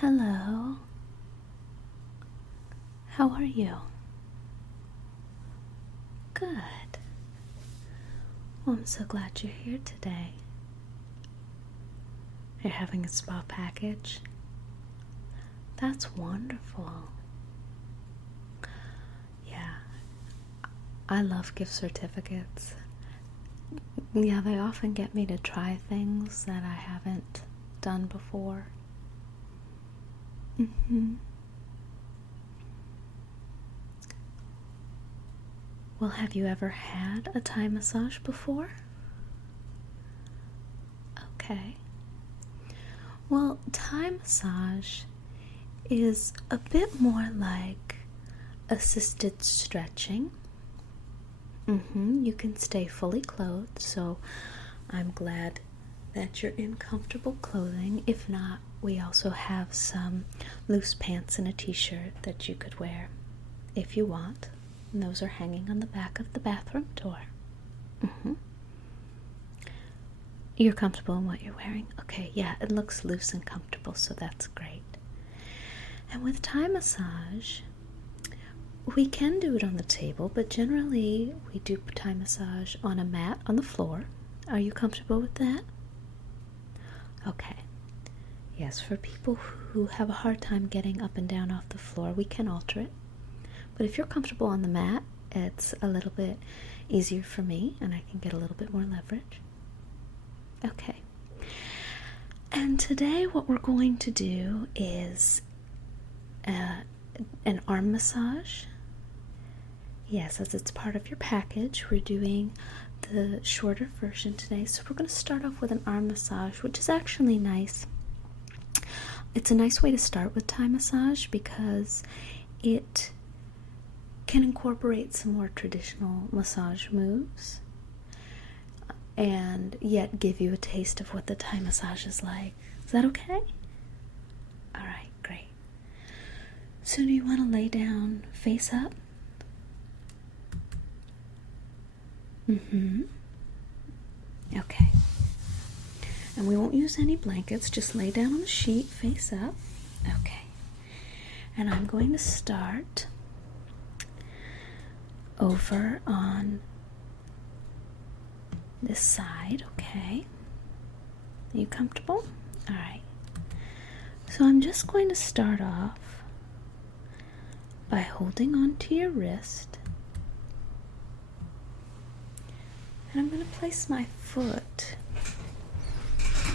Hello. How are you? Good. Well, I'm so glad you're here today. You're having a spa package? That's wonderful. Yeah, I love gift certificates. Yeah, they often get me to try things that I haven't done before. Well, have you ever had a Thai massage before? Okay. Well, Thai massage is a bit more like assisted stretching. You can stay fully clothed, so I'm glad that you're in comfortable clothing. If not, we also have some loose pants and a t-shirt that you could wear if you want. And those are hanging on the back of the bathroom door. You're comfortable in what you're wearing? Okay, yeah, it looks loose and comfortable, so that's great. And with Thai massage, we can do it on the table, but generally we do Thai massage on a mat on the floor. Are you comfortable with that? Okay. Yes, for people who have a hard time getting up and down off the floor, we can alter it. But if you're comfortable on the mat, it's a little bit easier for me, and I can get a little bit more leverage. Okay. And today what we're going to do is an arm massage. Yes, as it's part of your package, we're doing the shorter version today. So we're going to start off with an arm massage, which is actually nice. It's a nice way to start with Thai massage because it can incorporate some more traditional massage moves and yet give you a taste of what the Thai massage is like. Is that okay? Alright, great. So do you want to lay down face up? Okay. And we won't use any blankets, just lay down on the sheet, face up. Okay. And I'm going to start over on this side, okay? Are you comfortable? Alright. So I'm just going to start off by holding on to your wrist. And I'm going to place my foot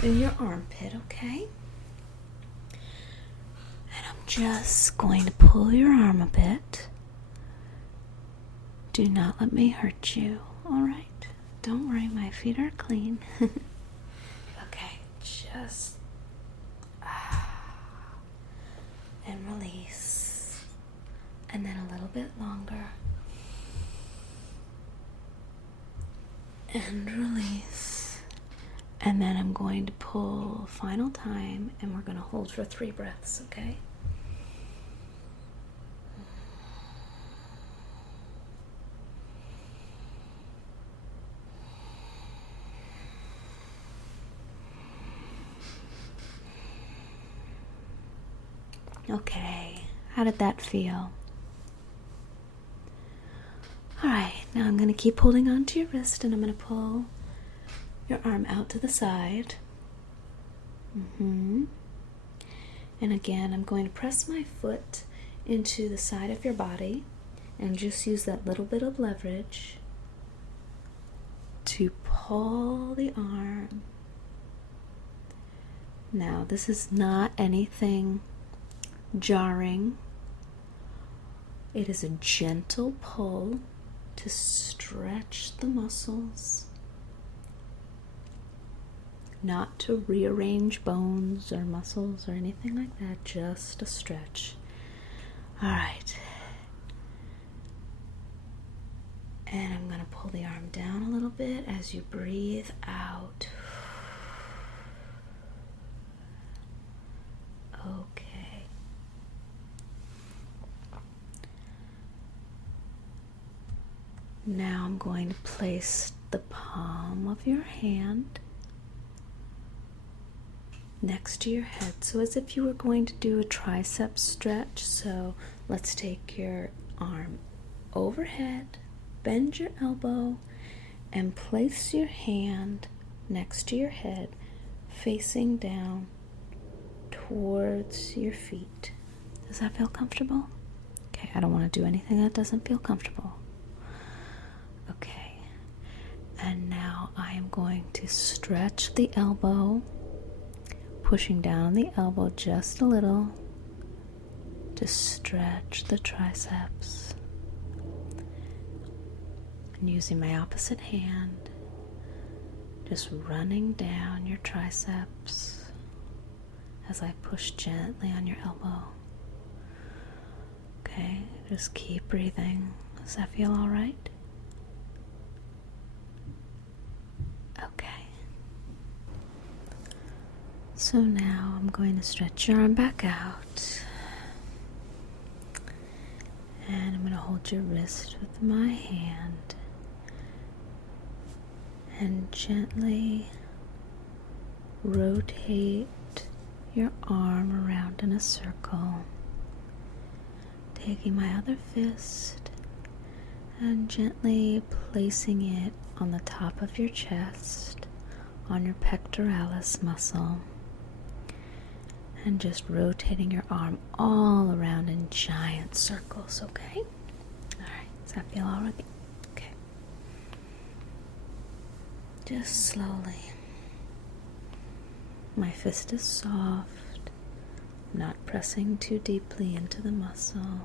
in your armpit, okay? And I'm just going to pull your arm a bit. Do not let me hurt you, alright? Don't worry, my feet are clean. Okay, just and release. And then a little bit longer. And release. And then I'm going to pull final time, and we're going to hold for 3 breaths, okay? Okay, how did that feel? Alright, now I'm going to keep holding on to your wrist, and I'm going to pull your arm out to the side. And again, I'm going to press my foot into the side of your body and just use that little bit of leverage to pull the arm. Now, this is not anything jarring. It is a gentle pull to stretch the muscles, not to rearrange bones or muscles or anything like that, just a stretch. Alright. And I'm going to pull the arm down a little bit as you breathe out. Okay. Now I'm going to place the palm of your hand next to your head, so as if you were going to do a tricep stretch. So let's take your arm overhead, bend your elbow, and place your hand next to your head, facing down towards your feet. Does that feel comfortable? Okay, I don't want to do anything that doesn't feel comfortable. Okay, and now I am going to stretch the elbow, pushing down on the elbow just a little to stretch the triceps. And using my opposite hand, just running down your triceps as I push gently on your elbow. Okay, just keep breathing. Does that feel all right? Okay. So now I'm going to stretch your arm back out. And I'm going to hold your wrist with my hand and gently rotate your arm around in a circle, taking my other fist and gently placing it on the top of your chest, on your pectoralis muscle, and just rotating your arm all around in giant circles, okay? Alright, does that feel all right? Okay. Just slowly. My fist is soft, not pressing too deeply into the muscle.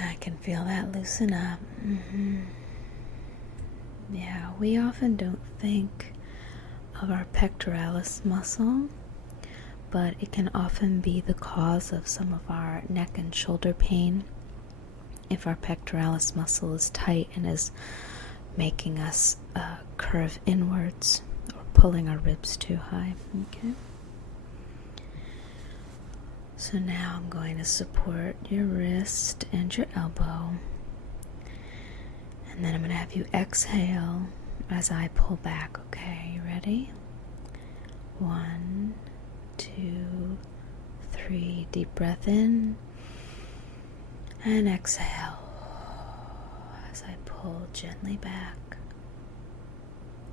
I can feel that loosen up. Yeah, we often don't think of our pectoralis muscle, but it can often be the cause of some of our neck and shoulder pain if our pectoralis muscle is tight and is making us curve inwards or pulling our ribs too high. Okay. So now I'm going to support your wrist and your elbow, and then I'm going to have you exhale as I pull back. Okay, you ready? 1, 2, 3. Deep breath in and exhale as I pull gently back.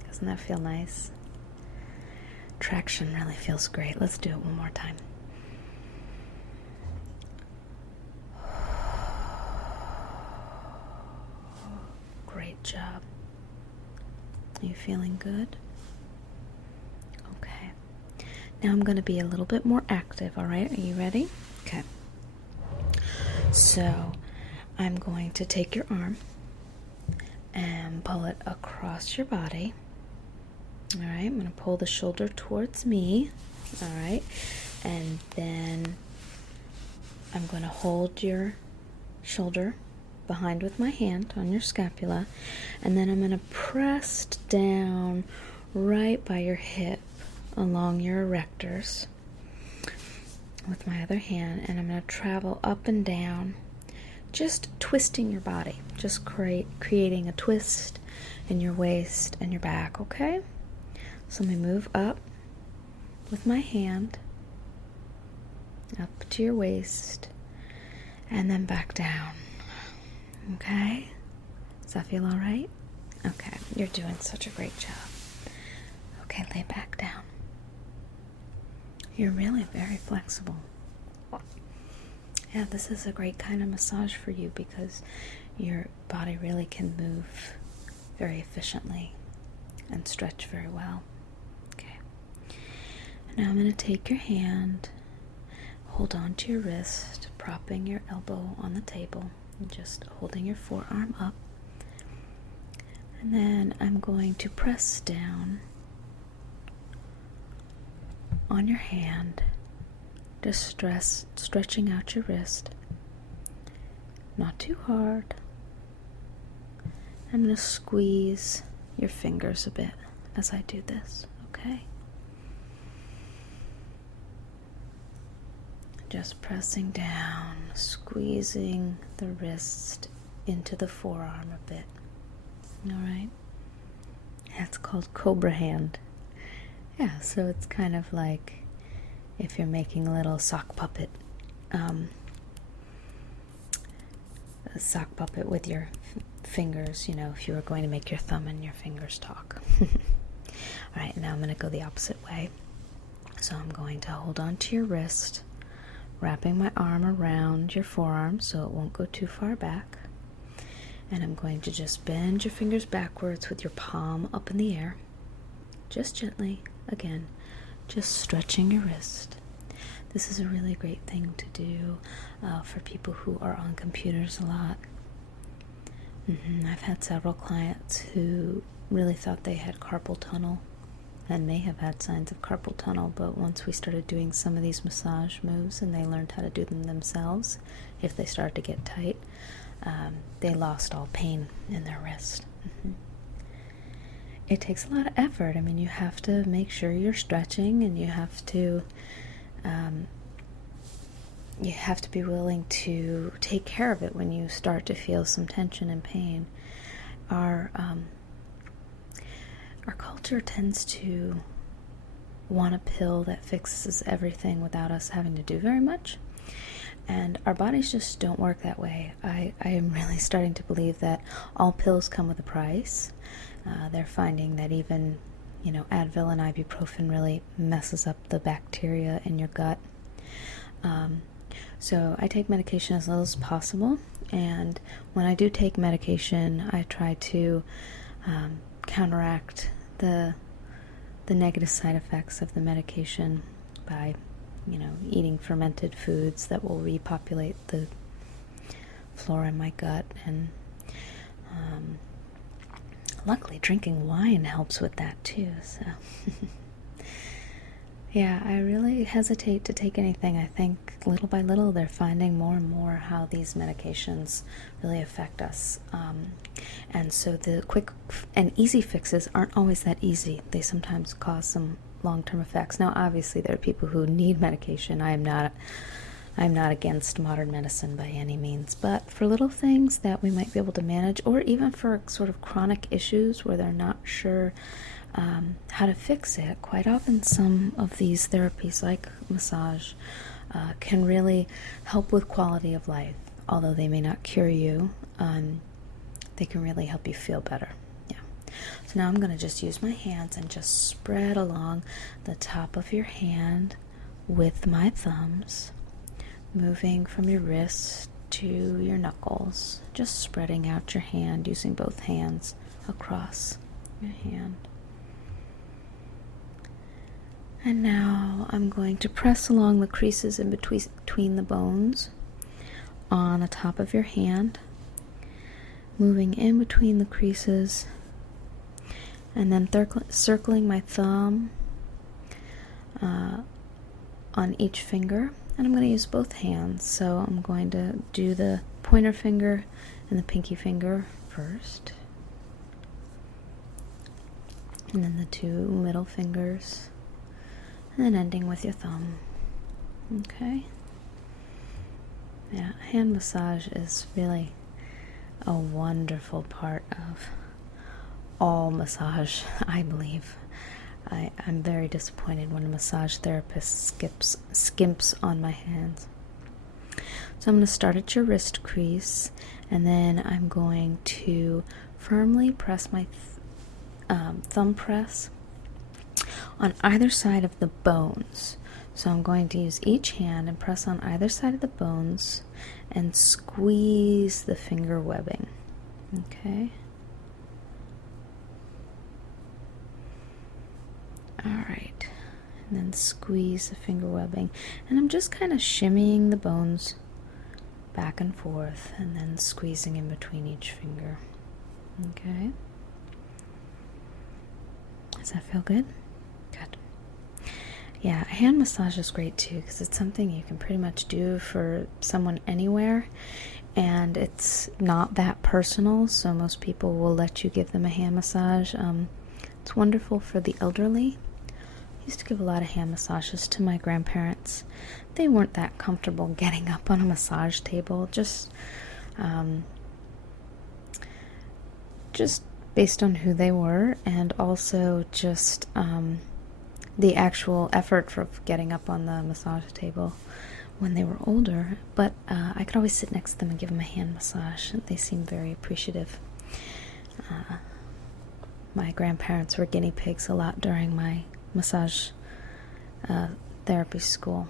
Doesn't that feel nice? Traction really feels great. Let's do it one more time. Great job. Are you feeling good? Okay. Now I'm going to be a little bit more active, all right? Are you ready? Okay. So I'm going to take your arm and pull it across your body. All right, I'm going to pull the shoulder towards me. All right, and then I'm going to hold your shoulder behind with my hand on your scapula, and then I'm going to press down right by your hip along your erectors with my other hand, and I'm going to travel up and down, just twisting your body, just creating a twist in your waist and your back, okay? So let me move up with my hand, up to your waist, and then back down. Okay? Does that feel all right? Okay, you're doing such a great job. Okay, lay back down. You're really very flexible. Yeah, this is a great kind of massage for you because your body really can move very efficiently and stretch very well. Okay. Now I'm going to take your hand, hold on to your wrist, propping your elbow on the table, and just holding your forearm up. And then I'm going to press down on your hand, just stretching out your wrist. Not too hard. I'm going to squeeze your fingers a bit as I do this, okay? Just pressing down, squeezing the wrist into the forearm a bit. All right? That's called Cobra Hand. Yeah, so it's kind of like if you're making a little sock puppet, a sock puppet with your fingers, you know, if you were going to make your thumb and your fingers talk. Alright, now I'm going to go the opposite way. So I'm going to hold on to your wrist, wrapping my arm around your forearm so it won't go too far back. And I'm going to just bend your fingers backwards with your palm up in the air. Just gently, again, just stretching your wrist. This is a really great thing to do for people who are on computers a lot. I've had several clients who really thought they had carpal tunnel and may have had signs of carpal tunnel, but once we started doing some of these massage moves and they learned how to do them themselves, if they started to get tight, they lost all pain in their wrist. It takes a lot of effort. I mean, you have to make sure you're stretching, and you have to be willing to take care of it when you start to feel some tension and pain. Our culture tends to want a pill that fixes everything without us having to do very much. And our bodies just don't work that way. I am really starting to believe that all pills come with a price. They're finding that even, Advil and ibuprofen really messes up the bacteria in your gut. So I take medication as little as possible. And when I do take medication, I try to counteract the negative side effects of the medication by eating fermented foods that will repopulate the flora in my gut, and luckily drinking wine helps with that too. So yeah, I really hesitate to take anything. I think little by little they're finding more and more how these medications really affect us, and so the quick and easy fixes aren't always that easy. They sometimes cause some long-term effects. Now, obviously, there are people who need medication. I'm not against modern medicine by any means, but for little things that we might be able to manage, or even for sort of chronic issues where they're not sure how to fix it, quite often some of these therapies, like massage, can really help with quality of life. Although they may not cure you, they can really help you feel better. So now I'm going to just use my hands and just spread along the top of your hand with my thumbs, moving from your wrist to your knuckles, just spreading out your hand using both hands across your hand. And now I'm going to press along the creases in between the bones on the top of your hand, moving in between the creases, and then circling my thumb on each finger. And I'm going to use both hands. So I'm going to do the pointer finger and the pinky finger first, and then the two middle fingers, and then ending with your thumb. Okay? Yeah, hand massage is really a wonderful part of all massage, I believe. I'm very disappointed when a massage therapist skimps on my hands. So I'm going to start at your wrist crease, and then I'm going to firmly press my thumb press on either side of the bones. So I'm going to use each hand and press on either side of the bones and squeeze the finger webbing. Okay? Alright, and then squeeze the finger webbing, and I'm just kind of shimmying the bones back and forth and then squeezing in between each finger. Okay, does that feel good? Good. Yeah, hand massage is great too, because it's something you can pretty much do for someone anywhere, and it's not that personal, so most people will let you give them a hand massage. It's wonderful for the elderly. I used to give a lot of hand massages to my grandparents. They weren't that comfortable getting up on a massage table, just based on who they were, and also just the actual effort for getting up on the massage table when they were older, but I could always sit next to them and give them a hand massage. They seemed very appreciative. My grandparents were guinea pigs a lot during my massage therapy school.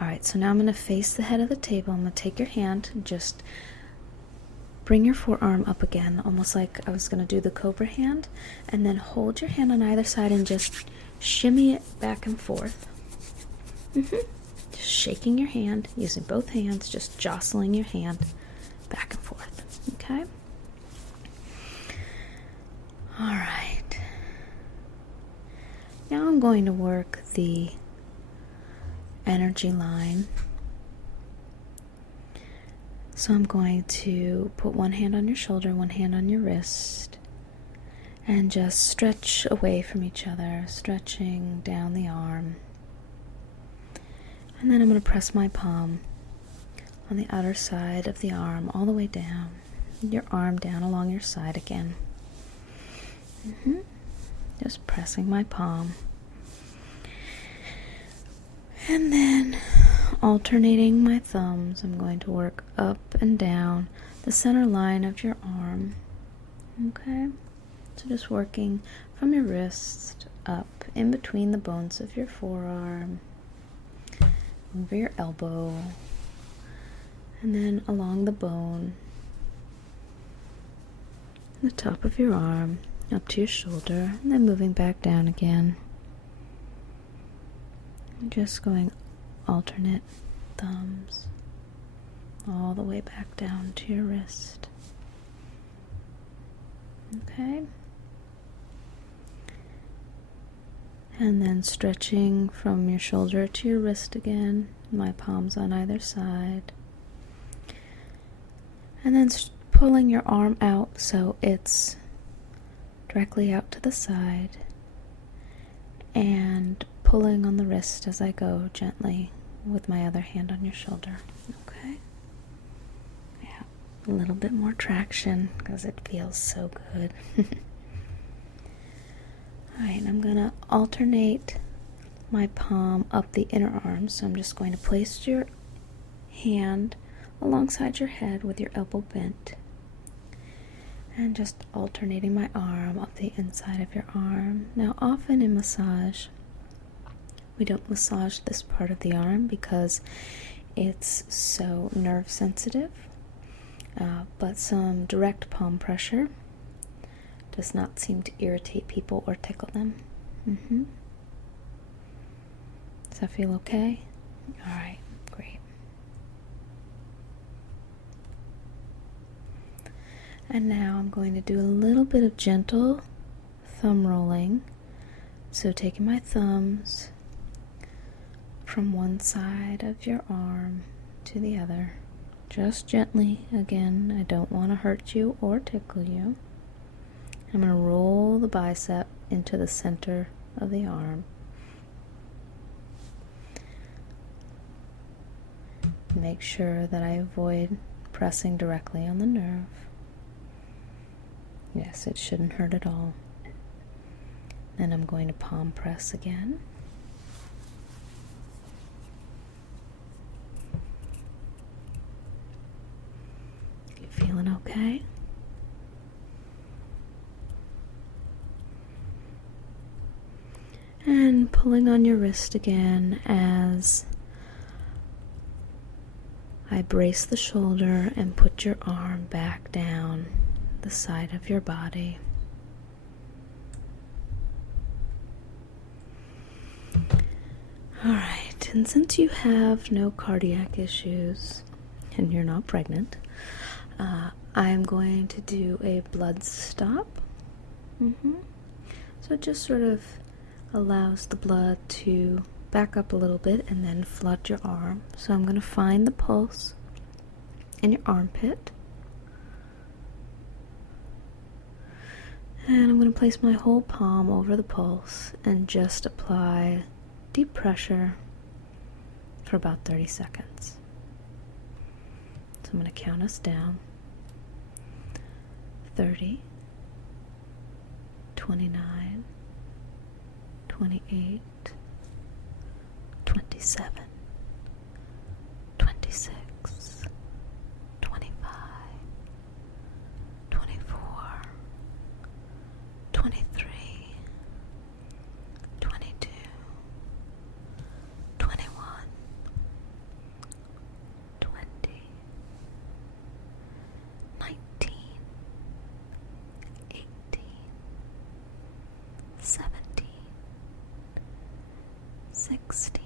Alright, so now I'm going to face the head of the table. I'm going to take your hand and just bring your forearm up again, almost like I was going to do the Cobra Hand, and then hold your hand on either side and just shimmy it back and forth. Just shaking your hand, using both hands, just jostling your hand back and forth. Okay? Alright. Now I'm going to work the energy line. So I'm going to put one hand on your shoulder, one hand on your wrist, and just stretch away from each other, stretching down the arm. And then I'm going to press my palm on the outer side of the arm all the way down, your arm down along your side again. Just pressing my palm. And then alternating my thumbs, I'm going to work up and down the center line of your arm. Okay? So just working from your wrist up in between the bones of your forearm, over your elbow, and then along the bone, the top of your arm, up to your shoulder, and then moving back down again. Just going alternate thumbs all the way back down to your wrist. Okay? And then stretching from your shoulder to your wrist again, my palms on either side. And then pulling your arm out so it's directly out to the side, and pulling on the wrist as I go gently with my other hand on your shoulder. Okay? Yeah, a little bit more traction because it feels so good. Alright, I'm going to alternate my palm up the inner arm. So I'm just going to place your hand alongside your head with your elbow bent, and just alternating my arm up the inside of your arm. Now, often in massage, we don't massage this part of the arm because it's so nerve sensitive, but some direct palm pressure does not seem to irritate people or tickle them. Does that feel okay? Alright, great. And now I'm going to do a little bit of gentle thumb rolling. So taking my thumbs from one side of your arm to the other, just gently. Again, I don't want to hurt you or tickle you. I'm going to roll the bicep into the center of the arm. Make sure that I avoid pressing directly on the nerve. Yes, it shouldn't hurt at all. Then I'm going to palm press again. You feeling okay? And pulling on your wrist again as I brace the shoulder and put your arm back down the side of your body. Alright, and since you have no cardiac issues and you're not pregnant, I'm going to do a blood stop. So it just sort of allows the blood to back up a little bit and then flood your arm. So I'm going to find the pulse in your armpit. And I'm going to place my whole palm over the pulse and just apply deep pressure for about 30 seconds. So I'm going to count us down. 30, 29, 28, 27, 26, 25, 24, 23, 22, 21, 20, 19, 18, 17, 16,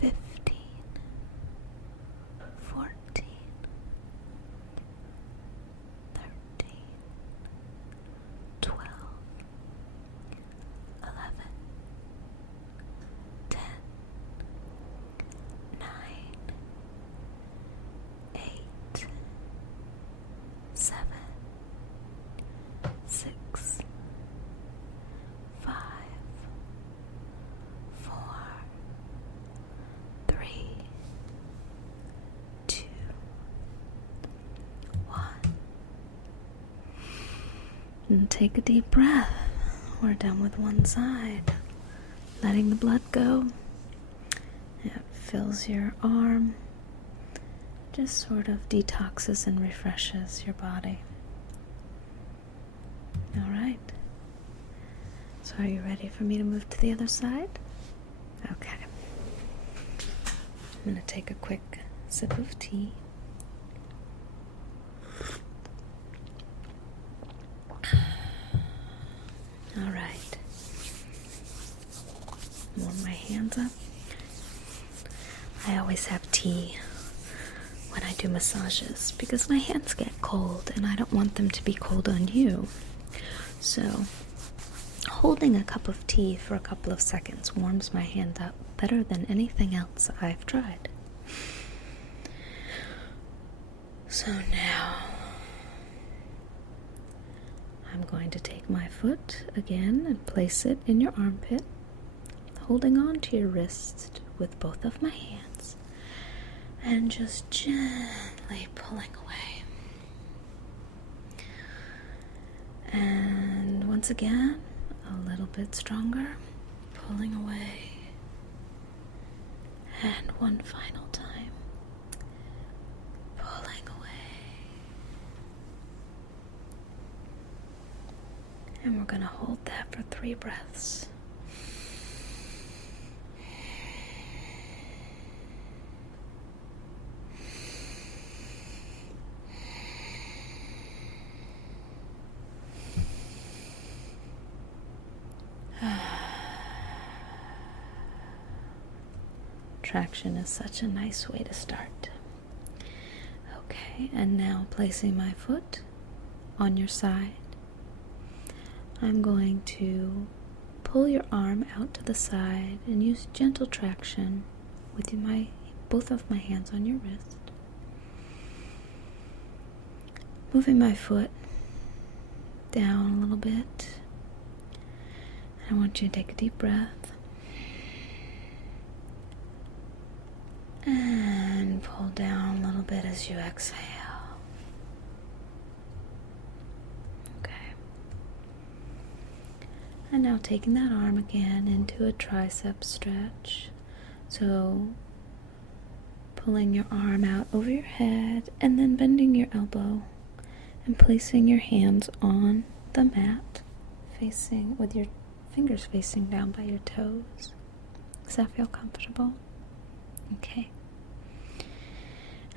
15, 14, 13, 12, 11, 10, 9, 8, 7, 6, 5, 4, 3, 2, 1. And take a deep breath. We're done with one side. Letting the blood go. It fills your arm. Just sort of detoxes and refreshes your body. Alright. So are you ready for me to move to the other side? Okay. I'm going to take a quick sip of tea. Alright. Warm my hands up. I always have tea when I do massages because my hands get cold and I don't want them to be cold on you. So, holding a cup of tea for a couple of seconds warms my hand up better than anything else I've tried. So now, I'm going to take my foot again and place it in your armpit, holding on to your wrist with both of my hands, and just gently pulling away. And once again, a little bit stronger, pulling away. And one final time, pulling away. And we're going to hold that for 3 breaths. Traction is such a nice way to start. Okay, and now placing my foot on your side, I'm going to pull your arm out to the side and use gentle traction with both of my hands on your wrist. Moving my foot down a little bit. I want you to take a deep breath. And pull down a little bit as you exhale. Okay. And now taking that arm again into a tricep stretch. So pulling your arm out over your head and then bending your elbow and placing your hands on the mat, facing with your fingers facing down by your toes. Does that feel comfortable? Okay.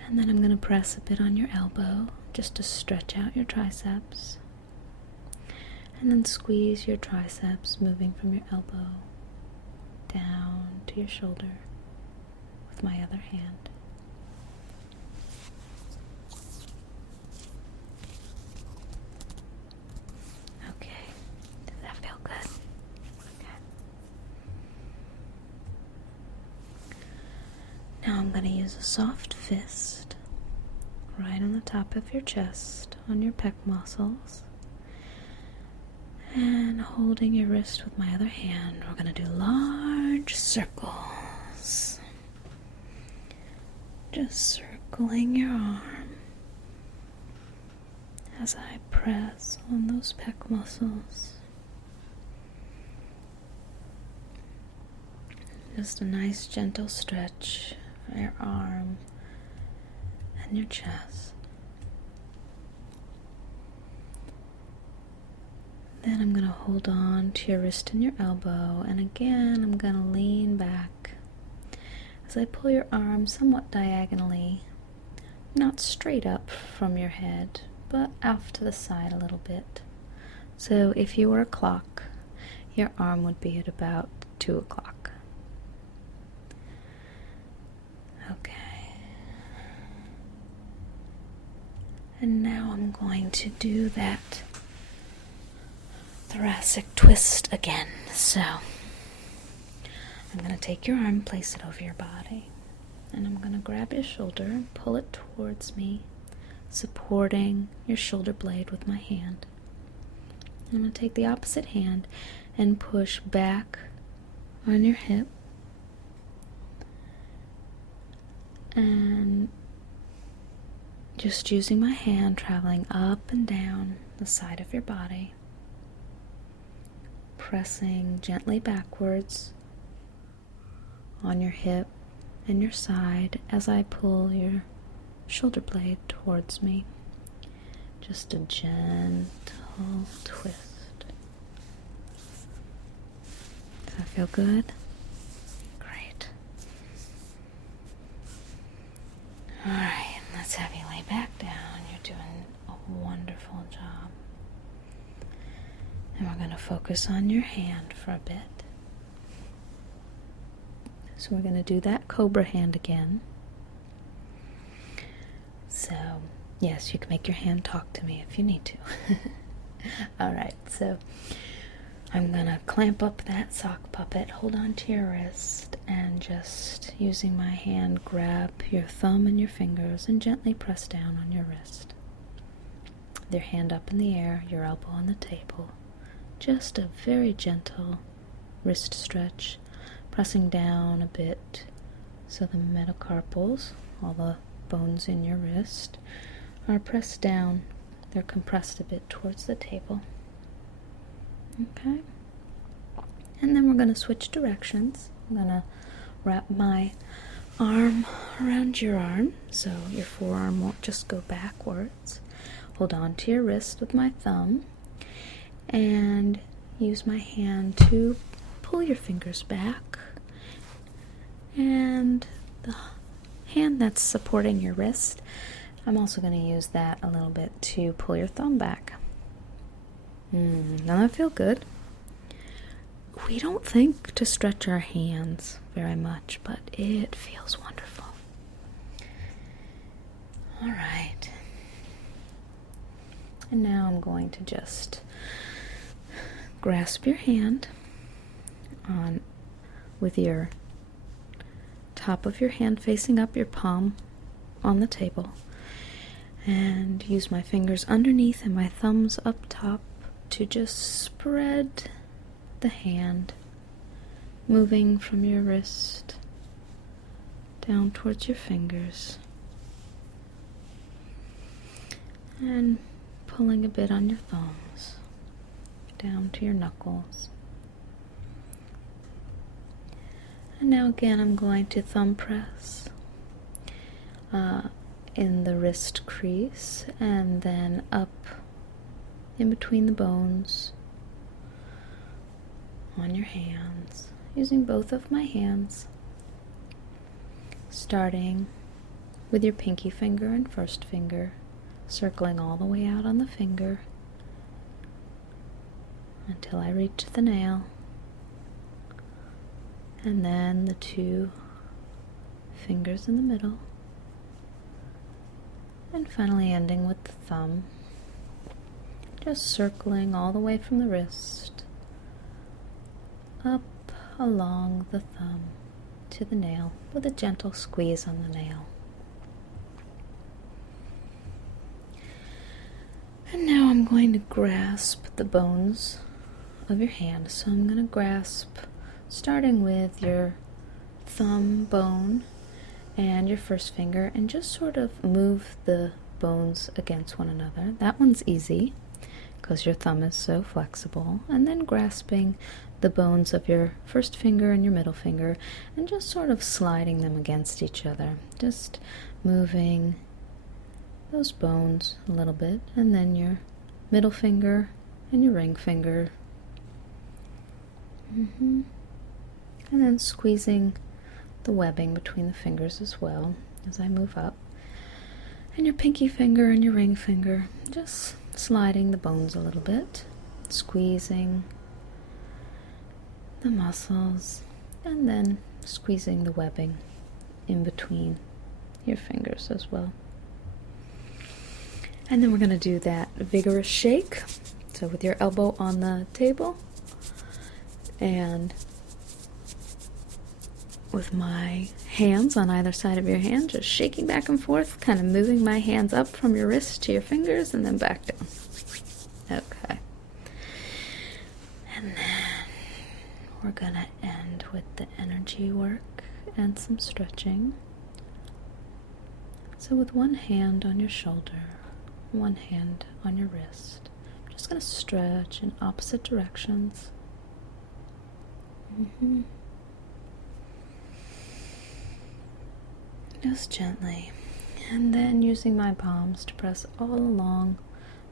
And then I'm going to press a bit on your elbow just to stretch out your triceps. And then squeeze your triceps, moving from your elbow down to your shoulder with my other hand. Okay. Does that feel good? Now I'm going to use a soft fist right on the top of your chest, on your pec muscles. And holding your wrist with my other hand, we're going to do large circles. Just circling your arm as I press on those pec muscles. Just a nice gentle stretch for your arm and your chest. Then I'm going to hold on to your wrist and your elbow, and again I'm going to lean back as I pull your arm somewhat diagonally, not straight up from your head, but off to the side a little bit. So if you were a clock, your arm would be at about 2 o'clock. Okay. And now I'm going to do that thoracic twist again. So I'm going to take your arm, place it over your body, and I'm going to grab your shoulder and pull it towards me, supporting your shoulder blade with my hand. I'm going to take the opposite hand and push back on your hip and just using my hand traveling up and down the side of your body, pressing gently backwards on your hip and your side as I pull your shoulder blade towards me. Just a gentle twist. Does that feel good? Great. Alright, let's have you lay back down. You're doing a wonderful job. And we're going to focus on your hand for a bit. So we're going to do that Cobra Hand again. So, yes, you can make your hand talk to me if you need to. Alright, so I'm going to clamp up that sock puppet, hold on to your wrist, and just using my hand grab your thumb and your fingers and gently press down on your wrist. With your hand up in the air, your elbow on the table. Just a very gentle wrist stretch, pressing down a bit so the metacarpals, all the bones in your wrist, are pressed down. They're compressed a bit towards the table. Okay. And then we're going to switch directions. I'm going to wrap my arm around your arm so your forearm won't just go backwards. Hold on to your wrist with my thumb and use my hand to pull your fingers back, and the hand that's supporting your wrist, I'm also going to use that a little bit to pull your thumb back. Doesn't that feel good? We don't think to stretch our hands very much, but it feels wonderful. Alright. And now I'm going to just grasp your hand on with your top of your hand facing up, your palm on the table, and use my fingers underneath and my thumbs up top to just spread the hand, moving from your wrist down towards your fingers and pulling a bit on your thumbs down to your knuckles. And now again I'm going to thumb press in the wrist crease and then up in between the bones on your hands, using both of my hands, starting with your pinky finger and first finger, circling all the way out on the finger until I reach the nail, and then the two fingers in the middle, and finally ending with the thumb, just circling all the way from the wrist up along the thumb to the nail with a gentle squeeze on the nail. And now I'm going to grasp the bones of your hand. So I'm going to grasp starting with your thumb bone and your first finger and just sort of move the bones against one another. That one's easy. because your thumb is so flexible, and then grasping the bones of your first finger and your middle finger and just sort of sliding them against each other, just moving those bones a little bit, and then your middle finger and your ring finger, and then squeezing the webbing between the fingers as well as I move up, and your pinky finger and your ring finger, just sliding the bones a little bit, squeezing the muscles, and then squeezing the webbing in between your fingers as well. And then we're going to do that vigorous shake. So with your elbow on the table and with my hands on either side of your hand, just shaking back and forth, kind of moving my hands up from your wrist to your fingers and then back down. Okay. And then we're going to end with the energy work and some stretching. So with one hand on your shoulder, one hand on your wrist, I'm just going to stretch in opposite directions. Just gently. And then using my palms to press all along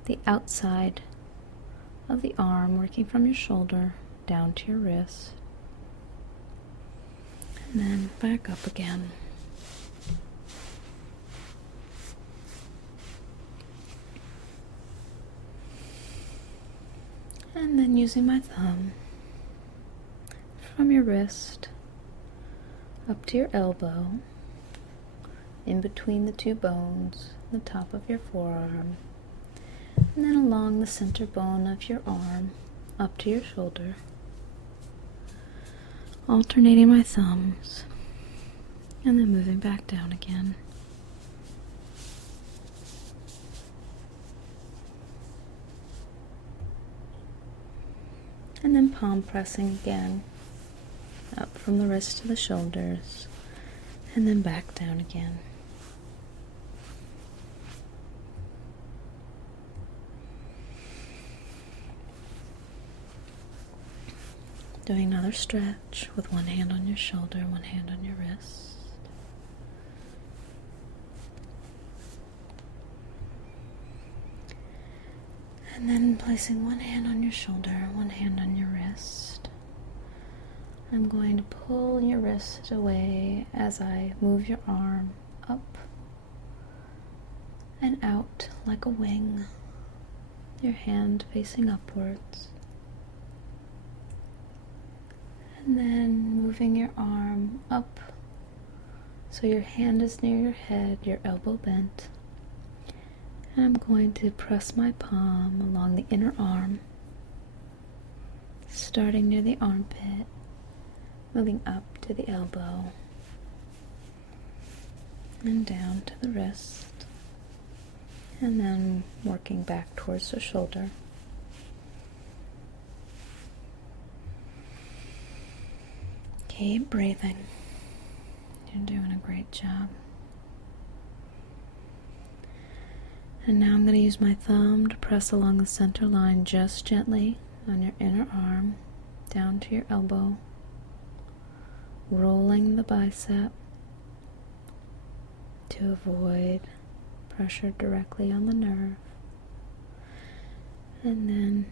the outside of the arm, working from your shoulder down to your wrist. And then back up again. And then using my thumb from your wrist up to your elbow, in between the two bones, the top of your forearm, and then along the center bone of your arm up to your shoulder, alternating my thumbs, and then moving back down again. And then palm pressing again, up from the wrist to the shoulders, and then back down again. Doing another stretch with one hand on your shoulder, one hand on your wrist. And then placing one hand on your shoulder, one hand on your wrist. I'm going to pull your wrist away as I move your arm up and out like a wing, your hand facing upwards. And then moving your arm up so your hand is near your head, your elbow bent. And I'm going to press my palm along the inner arm, starting near the armpit, moving up to the elbow, and down to the wrist, and then working back towards the shoulder. Keep breathing. You're doing a great job. And now I'm going to use my thumb to press along the center line just gently on your inner arm, down to your elbow, rolling the bicep to avoid pressure directly on the nerve. And then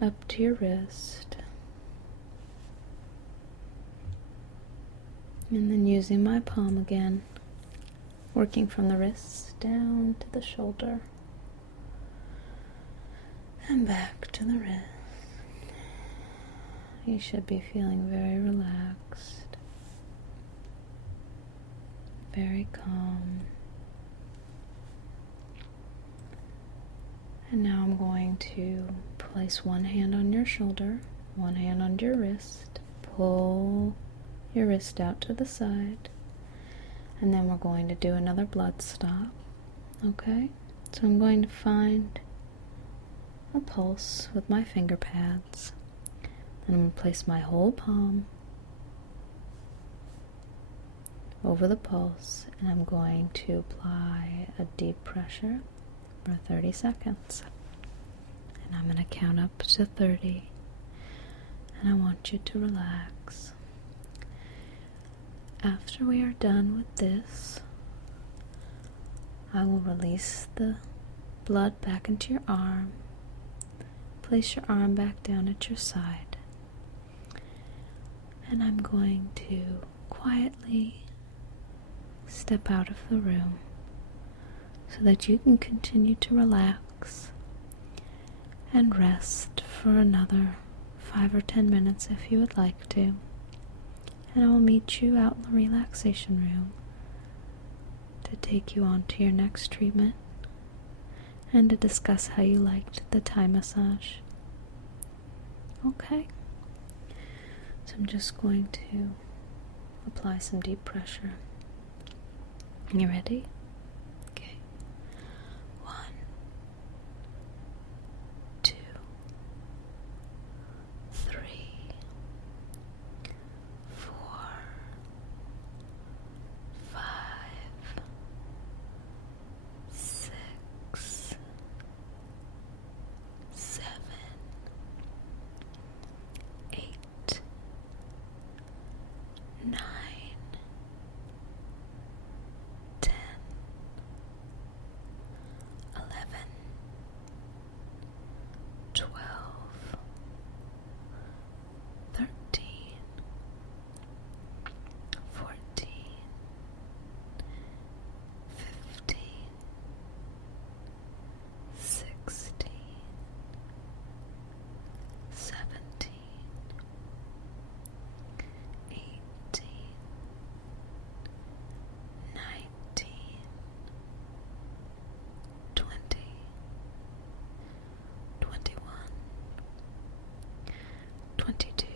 up to your wrist. And then using my palm again, working from the wrist down to the shoulder and back to the wrist. You should be feeling very relaxed, very calm. And now I'm going to place one hand on your shoulder, one hand on your wrist, pull your wrist out to the side, and then we're going to do another blood stop. Okay? So I'm going to find a pulse with my finger pads. Then I'm going to place my whole palm over the pulse, and I'm going to apply a deep pressure for 30 seconds. and I'm going to count up to 30, and I want you to relax. After we are done with this, I will release the blood back into your arm. Place your arm back down at your side, and I'm going to quietly step out of the room so that you can continue to relax and rest for another 5 or 10 minutes if you would like to. And I will meet you out in the relaxation room to take you on to your next treatment and to discuss how you liked the Thai massage. Okay? So I'm just going to apply some deep pressure. You ready? Okay. 1, 2, 3, 4, 5, 6, 7, 8, 9, 10, 11, 12, 13, 14, 15, 16, 17, 18, 19, 20, 21, 22,